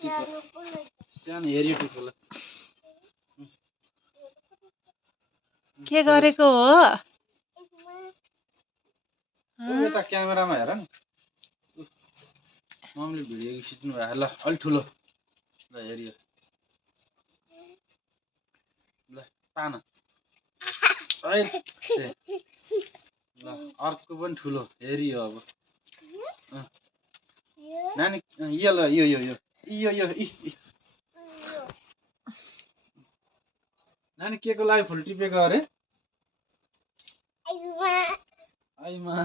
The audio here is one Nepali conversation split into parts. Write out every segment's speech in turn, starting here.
सानो हेरियो टिपेको ल के गरेको हो यता क्यामेरामा हेर न मम्मीले भिडियो खिच्नु भयो ल अलि ठुलो ल हेरियो ल तान ल अर्को पनि ठुलो हेरियो अब नानी यो ल यो यो यो यो यो नानी के को लागि फुल टिपेको अरे आइमा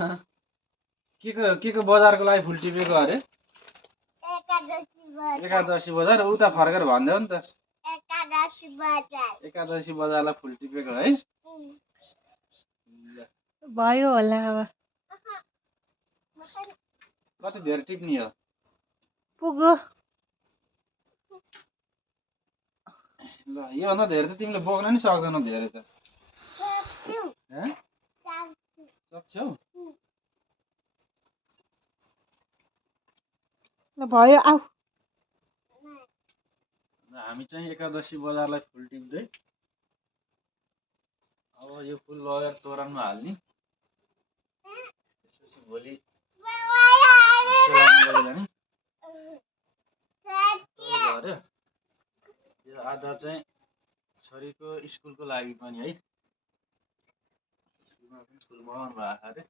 के को बजारको लागि फुल टिपेको अरे एकादशी बजार उता फर्केर भन्देऊ नि त एकादशी बजारलाई फुल टिपेको है भयो होला अब कति धेरै टिप्ने हो पुग्यो ल योभन्दा धेरै त तिमीले बोक्न नि सक्दैनौ धेरै त सक्छौ ल भयो आऊ हामी चाहिँ एकादशी बजारलाई फुल टिप्दै अब यो फुल लगेर तोरणमा हाल्ने त्यसपछि भोलि लैजाने भयो यो आधा चाहिँ छोरीको स्कुलको लागि पनि है स्कुलमा पनि फुल बनाउनु भएको अरे